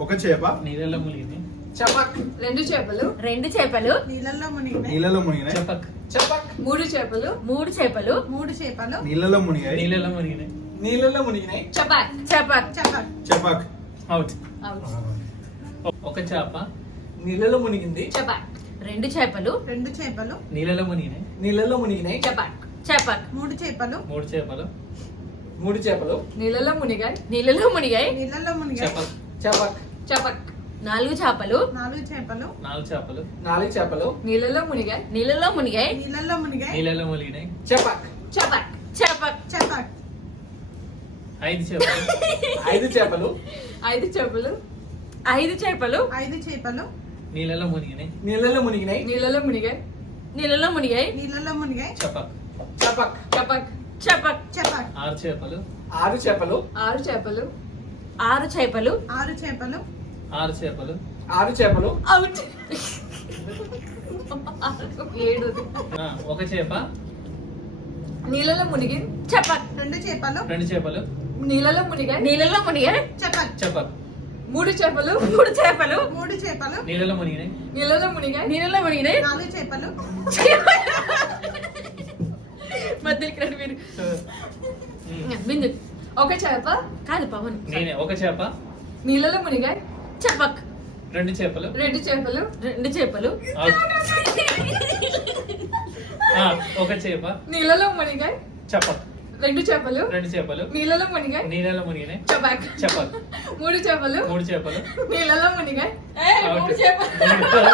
ఒక చేప నీళ్ళలో మునిగింది. చపక్. రెండు చేపలు నీళ్ళల్లో మునిగినాయి. నీళ్ళలో మునిగినాయి. చపక్. చపక్. మూడు చేపలు మూడు చేపలు నీళ్ళలో మునిగాయి. నీళ్ళలో మునిగినాయి. నీళ్ళల్లో మునిగినాయి. చపాక్ చపక్. చపాక్. అవుట్. ఒక చేప నీళ్ళలో మునిగింది. చపాక్ రెండు చేపలు నీళ్ళలో మునిగినాయి. నీళ్ళల్లో మునిగినాయి. చపాక్ మూడు చేపలు నీళ్ళలో మునిగాయి నీళ్ళల్లో మునిగాయి. చపక్. చపక్. చపాక్ నాలుగు చేపలు నాలుగు చేపలు నీళ్ళలో మునిగాయి నీళ్ళల్లో మునిగాయి. నీళ్ళలో మునిగినాయి. చపక్. చపాక్ ఐదు చేపలు ఐదు చేపలు నీళ్ళలో మునిగినాయి. నీళ్ళల్లో మునిగినాయి. నీళ్ళలో మునిగాయి చపక్. చపాక్ ఆరు చేపలు ఆరు చేపలు అవుట్ ఏడు ఒక చేప నీళ్ళలో మునిగి చపాక్ రెండు చేపలు నీళ్ళలో మునిగాయి చపక్. మూడు చేపలు నీళ్ళలో మునిగినాయి. నీళ్ళలో మునిగాయి నాలుగు చేపలు మధ్యలో మీరు బిందు ఒక చేప కాదు పవన్ నేనే ఒక చేప నీళ్ళలో మునిగాయి చపక్ రెండు చేపలు అవుట్. ఒక చేప నీళ్ళలో మునిగాయి చపక్. రెండు చేపలు నీళ్ళలో మునిగినాయి. చపక్. మూడు చేపలు నీళ్ళలో మునిగాయి అవుట్. మూడు చేపలు